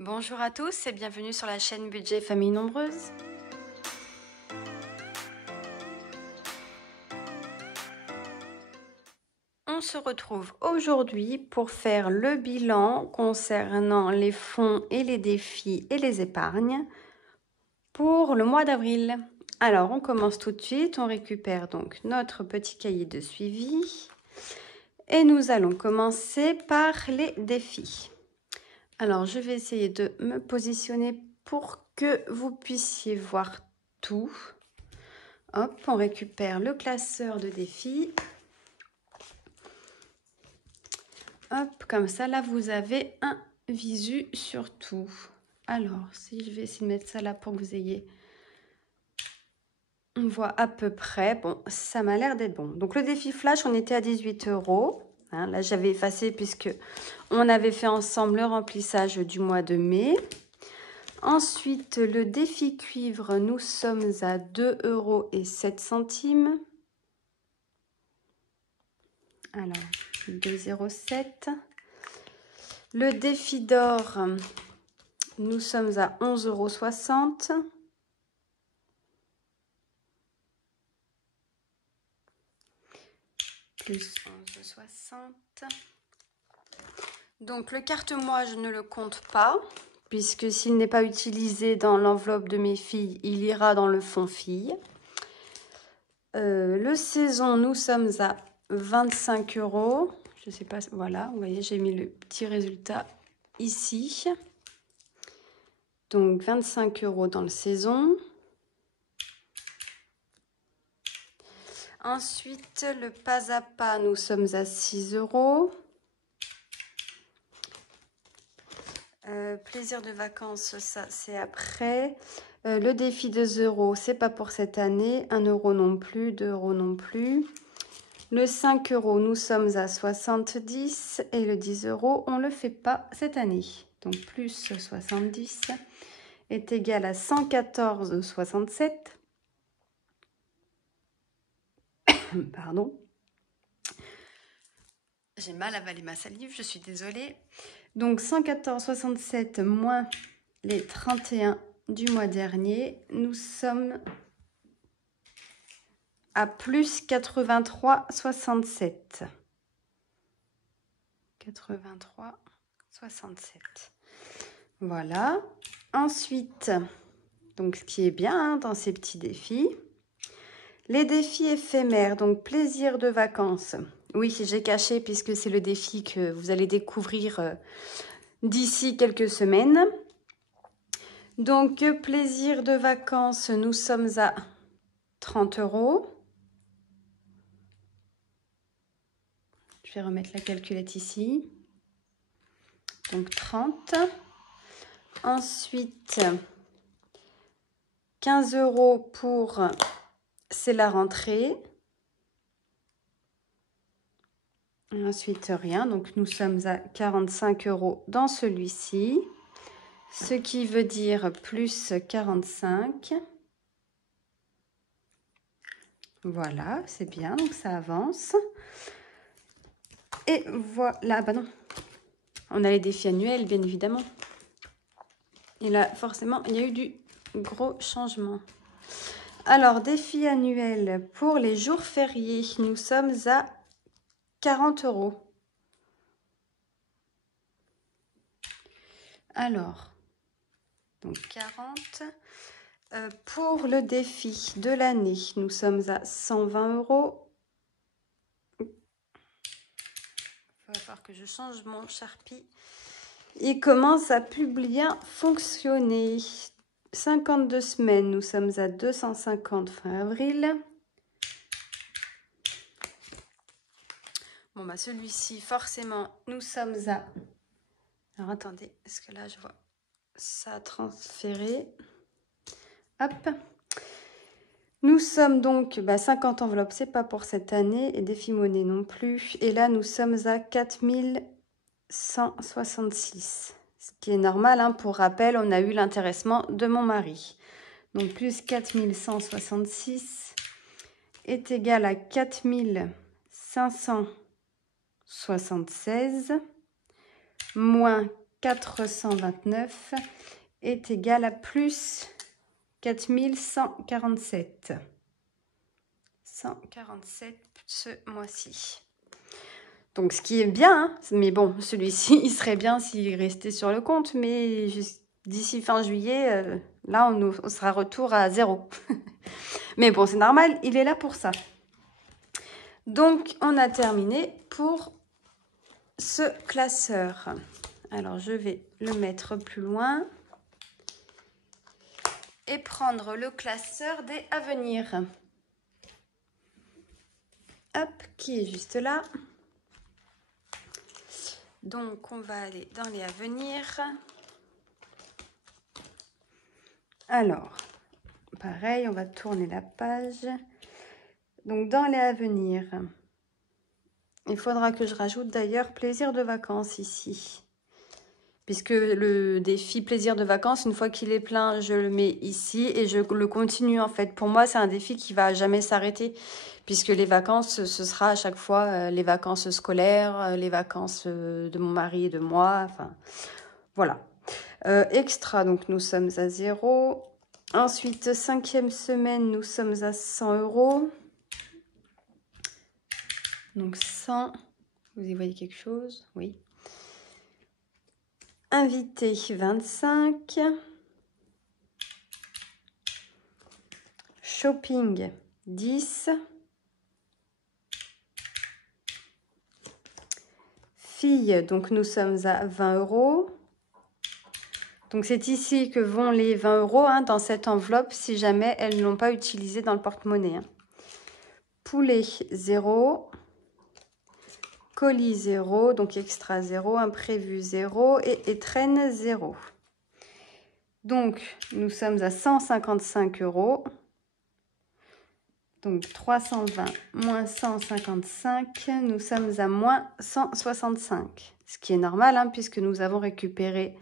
Bonjour à tous et bienvenue sur la chaîne Budget Famille Nombreuse. On se retrouve aujourd'hui pour faire le bilan concernant les fonds et les défis et les épargnes pour le mois d'avril. Alors on commence tout de suite, on récupère donc notre petit cahier de suivi et nous allons commencer par les défis. Alors, je vais essayer de me positionner pour que vous puissiez voir tout. Hop, on récupère le classeur de défis. Hop, comme ça, là, vous avez un visu sur tout. Alors, si je vais essayer de mettre ça là pour que vous ayez... On voit à peu près. Bon, ça m'a l'air d'être bon. Donc, le défi flash, on était à 18 €. Hein, là, j'avais effacé puisque on avait fait ensemble le remplissage du mois de mai. Ensuite, le défi cuivre, nous sommes à 2,07 €. Alors, 2,07 €. Le défi d'or, nous sommes à 11,60 €. Plus 11,60 €. Donc, le carte-moi, je ne le compte pas, puisque s'il n'est pas utilisé dans l'enveloppe de mes filles, il ira dans le fonds filles. Le saison, nous sommes à 25 €. Je ne sais pas, voilà, vous voyez, j'ai mis le petit résultat ici. Donc, 25 € dans le saison. Ensuite, le pas à pas, nous sommes à 6 €. Plaisir de vacances, ça c'est après. Le défi de 2 €, c'est pas pour cette année. 1 € non plus, 2 € non plus. Le 5 €, nous sommes à 70 et le 10 €, on ne le fait pas cette année. Donc, plus 70 est égal à 114,67. Pardon. J'ai mal avalé ma salive, je suis désolée. Donc, 114,67 moins les 31 du mois dernier, nous sommes à plus 83,67. 83,67. Voilà. Ensuite, donc ce qui est bien hein, dans ces petits défis, les défis éphémères, donc plaisir de vacances. Oui, j'ai caché puisque c'est le défi que vous allez découvrir d'ici quelques semaines. Donc, plaisir de vacances, nous sommes à 30 €. Je vais remettre la calculette ici. Donc, 30. Ensuite, 15 € pour... C'est la rentrée. Ensuite, rien. Donc, nous sommes à 45 € dans celui-ci. Ce qui veut dire plus 45. Voilà, c'est bien. Donc, ça avance. Et voilà. Bah non. On a les défis annuels, bien évidemment. Et là, forcément, il y a eu du gros changement. Alors, défi annuel pour les jours fériés, nous sommes à 40 €. Alors, donc 40. Pour le défi de l'année, nous sommes à 120 €. Il va falloir que je change mon Sharpie. Il commence à plus bien fonctionner. 52 semaines, nous sommes à 250 fin avril. Bon, bah celui-ci, forcément, nous sommes à... Alors, attendez, est-ce que là, je vois ça transférer. Hop. Nous sommes donc 50 enveloppes, c'est pas pour cette année, et défi monnaie non plus. Et là, nous sommes à 4166. Ce qui est normal, hein. Pour rappel, on a eu l'intéressement de mon mari. Donc, plus 4166 est égal à 4576 moins 429 est égal à plus 4147. 147 ce mois-ci. Donc, ce qui est bien, hein, mais bon, celui-ci, il serait bien s'il restait sur le compte, mais d'ici fin juillet, là, on sera retour à 0. Mais bon, c'est normal, il est là pour ça. Donc, on a terminé pour ce classeur. Alors, je vais le mettre plus loin et prendre le classeur des à venir. Hop, qui est juste là. Donc, on va aller dans les à venir. Alors, pareil, on va tourner la page. Donc, dans les à venir, il faudra que je rajoute d'ailleurs plaisir de vacances ici. Puisque le défi plaisir de vacances, une fois qu'il est plein, je le mets ici et je le continue en fait. Pour moi, c'est un défi qui va jamais s'arrêter. Puisque les vacances, ce sera à chaque fois les vacances scolaires, les vacances de mon mari et de moi. Enfin, voilà. Extra, donc nous sommes à 0. Ensuite, 5e semaine, nous sommes à 100 €. Donc 100, vous y voyez quelque chose? Oui. Invité, 25. Shopping, 10. Fille, donc nous sommes à 20 €. Donc c'est ici que vont les 20 € hein, dans cette enveloppe si jamais elles ne l'ont pas utilisé dans le porte-monnaie. Hein. Poulet, 0. Colis, 0. Donc extra, 0. Imprévu, 0. Et étrenne, 0. Donc nous sommes à 155 €. Donc 320 moins 155, nous sommes à moins 165. Ce qui est normal hein, puisque nous avons récupéré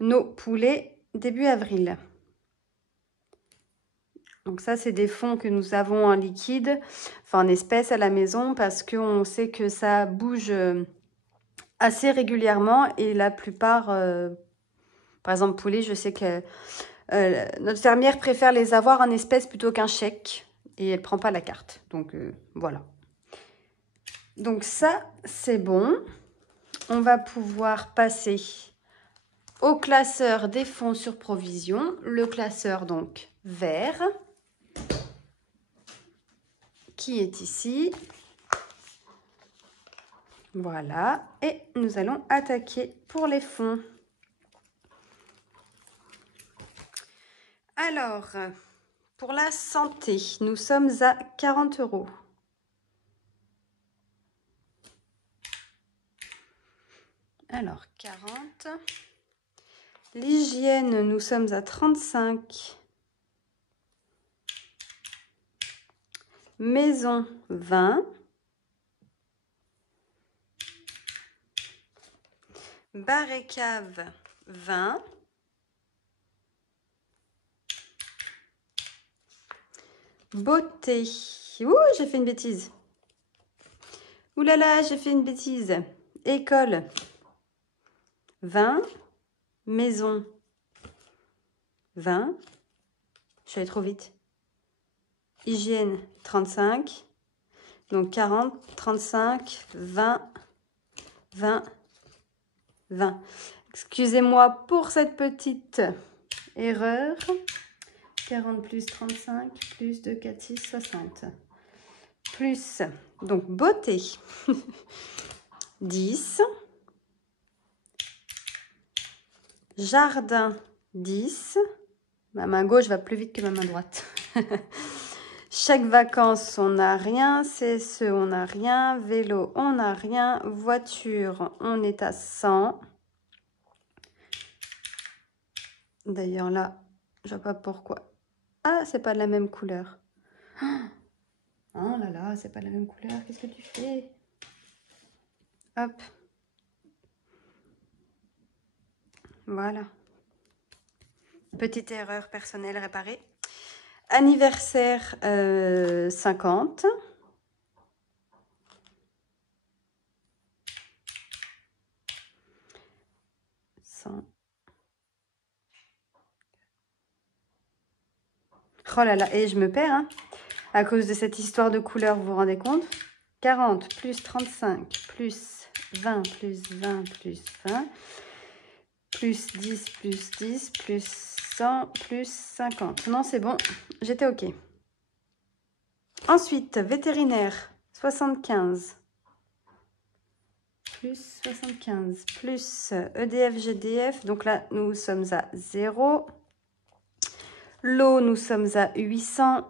nos poulets début avril. Donc ça, c'est des fonds que nous avons en liquide, enfin en espèces à la maison, parce qu'on sait que ça bouge assez régulièrement et la plupart, par exemple poulet, je sais que notre fermière préfère les avoir en espèces plutôt qu'un chèque et elle prend pas la carte. Donc voilà. Donc ça, c'est bon. On va pouvoir passer au classeur des fonds sur provision, le classeur donc vert, qui est ici. Voilà, et nous allons attaquer pour les fonds. Alors, pour la santé, nous sommes à 40 €. Alors, 40. L'hygiène, nous sommes à 35. Maison, 20. Bar et cave, 20. Beauté. Ouh, j'ai fait une bêtise. Ouh là là, j'ai fait une bêtise. École, 20. Maison, 20. Je suis allée trop vite. Hygiène, 35. Donc 40, 35, 20, 20, 20. Excusez-moi pour cette petite erreur. 40 plus 35 plus 2, 4, 6, 60. Plus, donc beauté, 10. Jardin, 10. Ma main gauche va plus vite que ma main droite. Chaque vacances, on n'a rien. CSE, on n'a rien. Vélo, on n'a rien. Voiture, on est à 100. D'ailleurs, là, je vois pas pourquoi. Ah, c'est pas de la même couleur. Oh là là, c'est pas de la même couleur. Qu'est-ce que tu fais? Hop. Voilà. Petite erreur personnelle réparée. Anniversaire, 50. Oh là là, et je me perds, hein, à cause de cette histoire de couleur, vous vous rendez compte? 40 plus 35 plus 20 plus 20 plus 20 plus 10 plus 10 plus 100 plus 50. Non, c'est bon, j'étais OK. Ensuite, vétérinaire, 75 plus 75 plus EDF, GDF. Donc là, nous sommes à 0. L'eau, nous sommes à 800.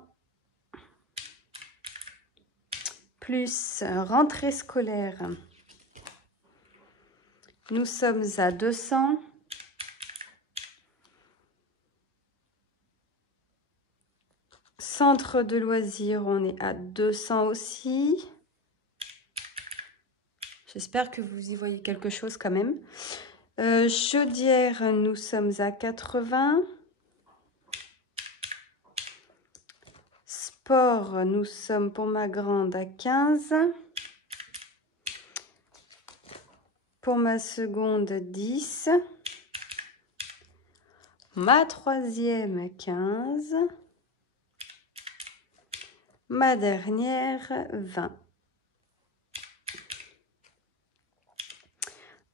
Plus rentrée scolaire, nous sommes à 200. Centre de loisirs, on est à 200 aussi. J'espère que vous y voyez quelque chose quand même. Chaudière, nous sommes à 80. Sport, nous sommes pour ma grande à 15. Pour ma seconde, 10. Ma troisième, 15. Ma dernière, 20.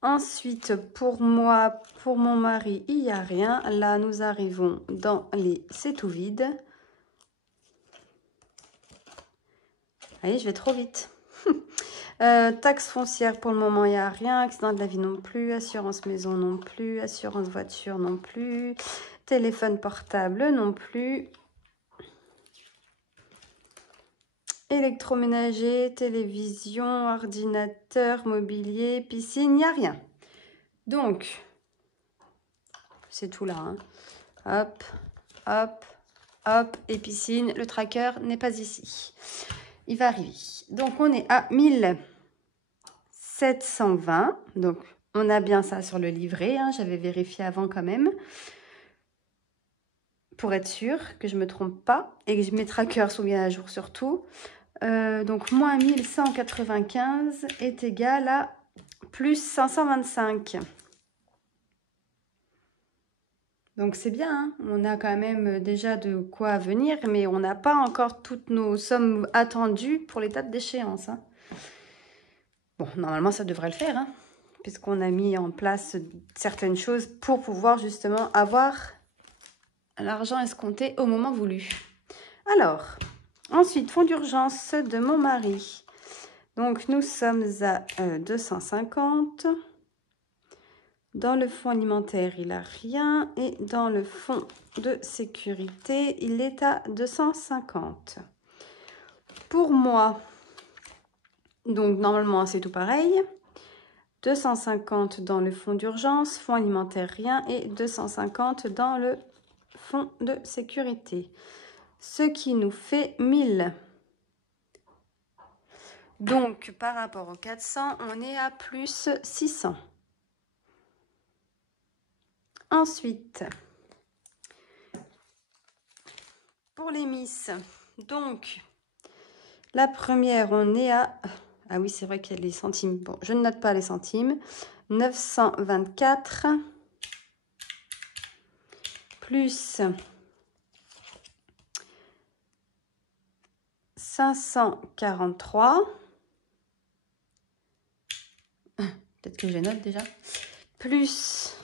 Ensuite, pour moi, pour mon mari, il n'y a rien. Là, nous arrivons dans les c'est tout vide. Allez, je vais trop vite. Taxe foncière, pour le moment, il n'y a rien. Accident de la vie non plus. Assurance maison non plus. Assurance voiture non plus. Téléphone portable non plus. Électroménager, télévision, ordinateur, mobilier, piscine, il n'y a rien. Donc, c'est tout là. Hein. Hop, hop, hop. Et piscine, le tracker n'est pas ici. Il va arriver. Donc, on est à 1720. Donc, on a bien ça sur le livret. Hein. J'avais vérifié avant quand même. Pour être sûr que je ne me trompe pas. Et que mes trackers sont bien à jour surtout. Donc, moins 1195 est égal à plus 525. Donc, c'est bien. Hein, on a quand même déjà de quoi venir. Mais on n'a pas encore toutes nos sommes attendues pour les dates d'échéance. Hein. Bon, normalement, ça devrait le faire. Hein, puisqu'on a mis en place certaines choses pour pouvoir justement avoir l'argent escompté au moment voulu. Alors... Ensuite, fonds d'urgence de mon mari. Donc, nous sommes à 250. Dans le fonds alimentaire, il n'a rien. Et dans le fonds de sécurité, il est à 250. Pour moi, donc normalement, c'est tout pareil. 250 dans le fonds d'urgence, fonds alimentaire, rien. Et 250 dans le fonds de sécurité. Ce qui nous fait 1000. Donc, par rapport aux 400, on est à plus 600. Ensuite, pour les Miss, donc, la première, on est à... Ah oui, c'est vrai qu'il y a les centimes. Bon, je ne note pas les centimes. 924 plus 543. Peut-être que je les note déjà. Plus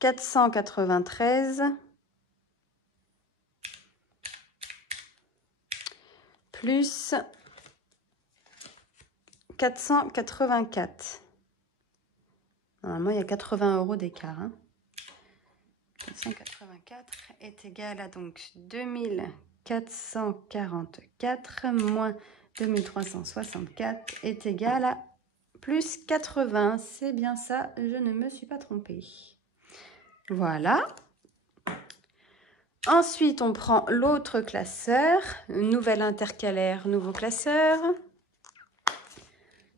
493. Plus 484. Normalement, il y a 80 € d'écart. Hein. 484 est égal à donc 2444 moins 2364 est égal à plus 80. C'est bien ça, je ne me suis pas trompée. Voilà. Ensuite, on prend l'autre classeur, nouvel intercalaire, nouveau classeur.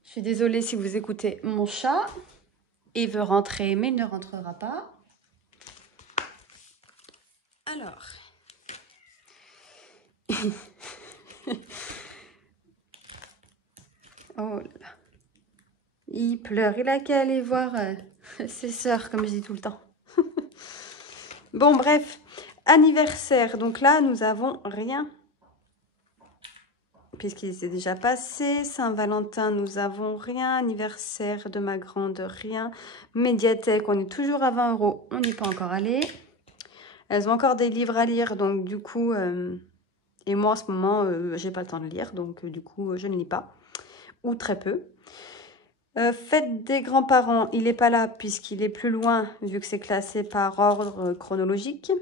Je suis désolée si vous écoutez mon chat. Il veut rentrer, mais il ne rentrera pas. Alors. Oh là là. Il pleure, il a qu'à aller voir ses sœurs, comme je dis tout le temps. Bon, bref. Anniversaire, donc là, nous avons rien. Puisqu'il s'est déjà passé. Saint-Valentin, nous avons rien. Anniversaire de ma grande, rien. Médiathèque, on est toujours à 20 €. On n'y est pas encore allé. Elles ont encore des livres à lire, donc du coup... et moi, en ce moment, j'ai pas le temps de lire, donc du coup, je ne lis pas. Ou très peu. Fête des grands-parents, il n'est pas là puisqu'il est plus loin, vu que c'est classé par ordre chronologique.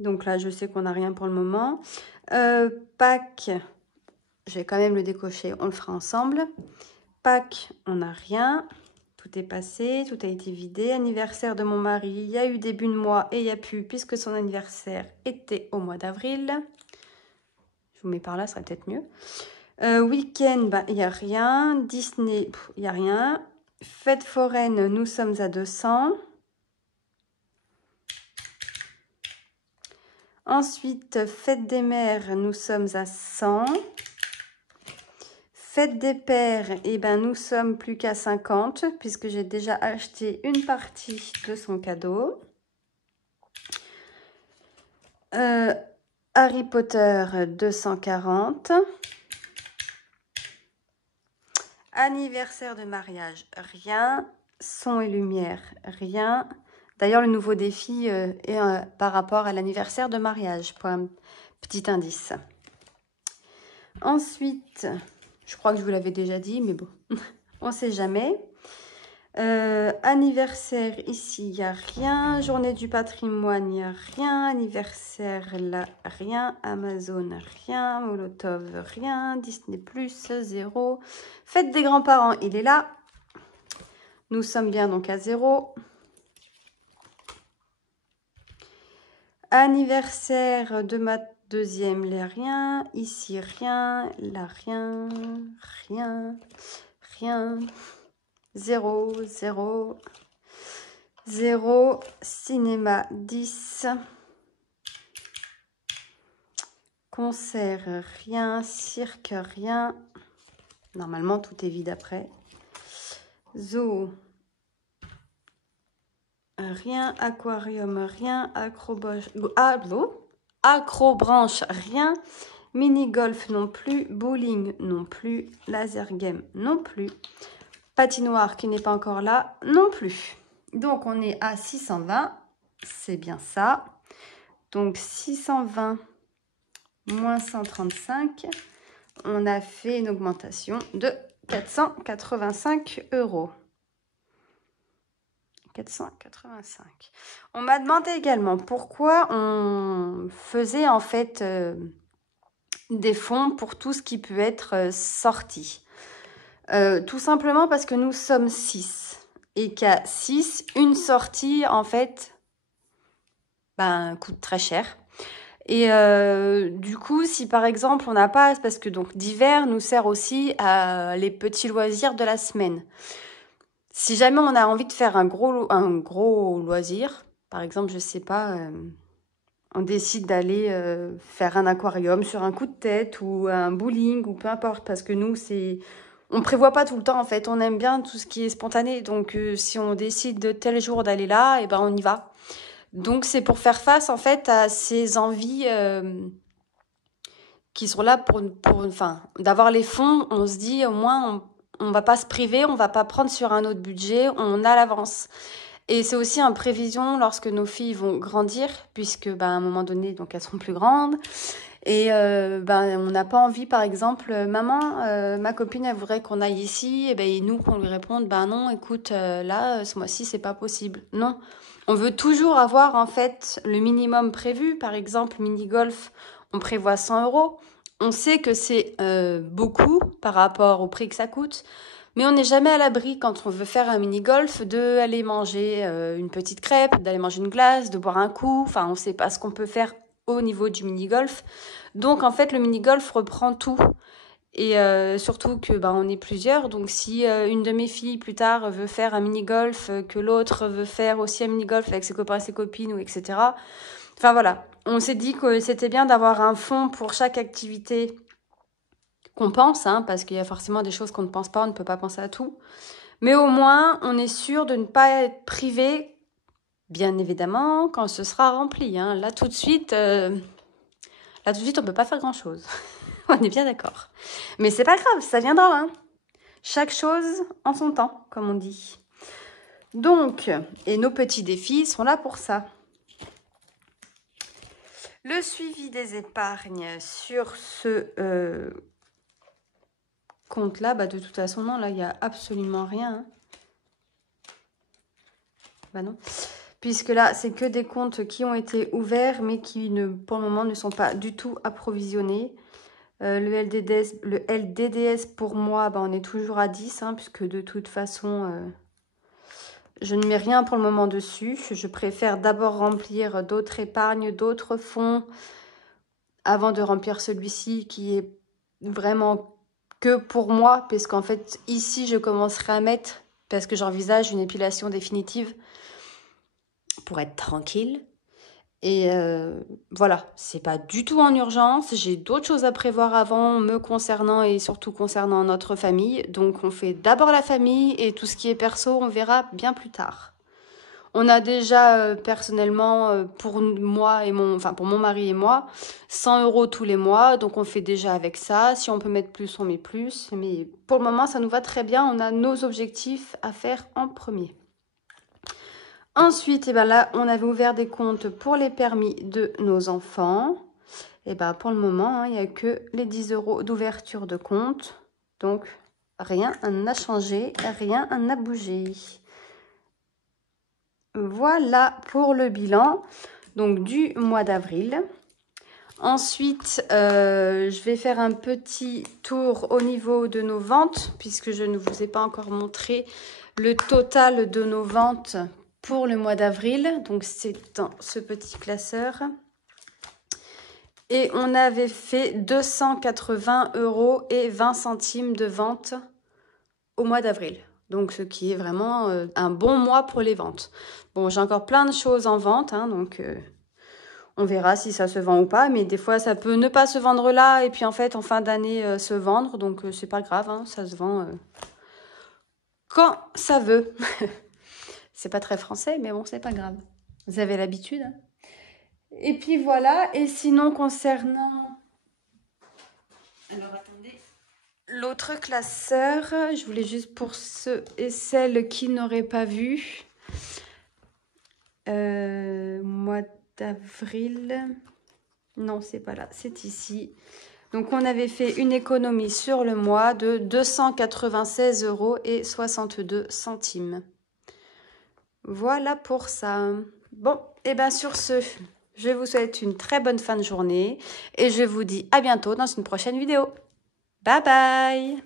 Donc là, je sais qu'on n'a rien pour le moment. Pâques, je vais quand même le décocher, on le fera ensemble. Pâques, on n'a rien. Tout est passé, tout a été vidé. Anniversaire de mon mari, il y a eu début de mois et il n'y a plus puisque son anniversaire était au mois d'avril. Je vous mets par là, ça serait peut-être mieux. Week-end, bah, il n'y a rien. Disney, il n'y a rien. Fête foraine, nous sommes à 200. Ensuite, fête des mères, nous sommes à 100. Fête des pères, eh ben, nous sommes plus qu'à 50, puisque j'ai déjà acheté une partie de son cadeau. Harry Potter, 240. Anniversaire de mariage, rien. Son et lumière, rien. D'ailleurs, le nouveau défi est par rapport à l'anniversaire de mariage, pour un petit indice. Ensuite, je crois que je vous l'avais déjà dit, mais bon, on ne sait jamais. Anniversaire, ici, il n'y a rien. Journée du patrimoine, il n'y a rien. Anniversaire, là, rien. Amazon, rien. Molotov, rien. Disney+, 0. Fête des grands-parents, il est là. Nous sommes bien donc à 0. Anniversaire de ma deuxième, là, rien. Ici, rien. Là, rien. Rien. Rien. 0, 0. 0. Cinéma, 10. Concert, rien. Cirque, rien. Normalement, tout est vide après. Zoo. Rien, aquarium, rien, acrobranche, rien, mini-golf non plus, bowling non plus, laser game non plus, patinoire qui n'est pas encore là non plus. Donc, on est à 620, c'est bien ça. Donc, 620 moins 135, on a fait une augmentation de 485 €. 485. On m'a demandé également pourquoi on faisait en fait des fonds pour tout ce qui peut être sorti. Tout simplement parce que nous sommes 6 et qu'à 6, une sortie en fait coûte très cher. Et du coup, si par exemple on n'a pas, parce que donc d'hiver nous sert aussi à les petits loisirs de la semaine. Si jamais on a envie de faire un gros loisir, par exemple, je sais pas, on décide d'aller faire un aquarium sur un coup de tête ou un bowling ou peu importe, parce que nous, on prévoit pas tout le temps en fait, on aime bien tout ce qui est spontané. Donc si on décide de tel jour d'aller là, et ben on y va. Donc c'est pour faire face en fait à ces envies qui sont là pour d'avoir les fonds. On se dit au moins on va pas se priver, on va pas prendre sur un autre budget, on a l'avance. Et c'est aussi en prévision lorsque nos filles vont grandir, puisque à un moment donné, donc elles seront plus grandes. Et on n'a pas envie, par exemple, maman, ma copine, elle voudrait qu'on aille ici, et nous, qu'on lui réponde, non, écoute, là, ce mois-ci, c'est pas possible. Non, on veut toujours avoir, en fait, le minimum prévu. Par exemple, mini-golf, on prévoit 100 €. On sait que c'est beaucoup par rapport au prix que ça coûte, mais on n'est jamais à l'abri quand on veut faire un mini-golf d'aller manger une petite crêpe, d'aller manger une glace, de boire un coup. Enfin, on ne sait pas ce qu'on peut faire au niveau du mini-golf. Donc, en fait, le mini-golf reprend tout. Et surtout que on est plusieurs. Donc, si une de mes filles, plus tard, veut faire un mini-golf, que l'autre veut faire aussi un mini-golf avec ses copains et ses copines, ou etc. Enfin, voilà. On s'est dit que c'était bien d'avoir un fonds pour chaque activité qu'on pense, parce qu'il y a forcément des choses qu'on ne pense pas, on ne peut pas penser à tout. Mais au moins, on est sûr de ne pas être privé Bien évidemment, quand ce sera rempli. Hein. Là, tout de suite, on ne peut pas faire grand-chose. On est bien d'accord. Mais c'est pas grave, ça viendra. Hein. Chaque chose en son temps, comme on dit. Donc, et nos petits défis sont là pour ça. Le suivi des épargnes sur ce compte-là, bah de toute façon, non, là, il n'y a absolument rien. Hein. Bah non. Puisque là, c'est que des comptes qui ont été ouverts, mais qui, pour le moment, ne sont pas du tout approvisionnés. Le LDDS, pour moi, bah, on est toujours à 10, hein, puisque de toute façon, je ne mets rien pour le moment dessus. Je préfère d'abord remplir d'autres épargnes, d'autres fonds, avant de remplir celui-ci qui est vraiment que pour moi, parce qu'en fait, ici, je commencerai à mettre, parce que j'envisage une épilation définitive pour être tranquille. Et voilà, c'est pas du tout en urgence. J'ai d'autres choses à prévoir avant me concernant et surtout concernant notre famille. Donc, on fait d'abord la famille et tout ce qui est perso, on verra bien plus tard. On a déjà personnellement, pour moi et pour mon mari et moi, 100 € tous les mois. Donc, on fait déjà avec ça. Si on peut mettre plus, on met plus. Mais pour le moment, ça nous va très bien. On a nos objectifs à faire en premier. Ensuite, là, on avait ouvert des comptes pour les permis de nos enfants. Et pour le moment, hein, il n'y a que les 10 € d'ouverture de compte. Donc, rien n'a changé, rien n'a bougé. Voilà pour le bilan donc du mois d'avril. Ensuite, je vais faire un petit tour au niveau de nos ventes, puisque je ne vous ai pas encore montré le total de nos ventes pour le mois d'avril. Donc, c'est dans ce petit classeur. Et on avait fait 280 € et 20 centimes de vente au mois d'avril. Donc, ce qui est vraiment un bon mois pour les ventes. Bon, j'ai encore plein de choses en vente, hein, donc on verra si ça se vend ou pas. Mais des fois, ça peut ne pas se vendre là et puis en fait, en fin d'année, se vendre. Donc, c'est pas grave, hein, ça se vend quand ça veut. C'est pas très français, mais bon, c'est pas grave. Vous avez l'habitude. Hein. Et puis voilà. Et sinon, concernant... Alors, attendez. L'autre classeur, je voulais juste pour ceux et celles qui n'auraient pas vu. Mois d'avril. Non, c'est pas là, c'est ici. Donc, on avait fait une économie sur le mois de 296 € et 62 centimes. Voilà pour ça. Bon, et bien sur ce, je vous souhaite une très bonne fin de journée et je vous dis à bientôt dans une prochaine vidéo. Bye bye!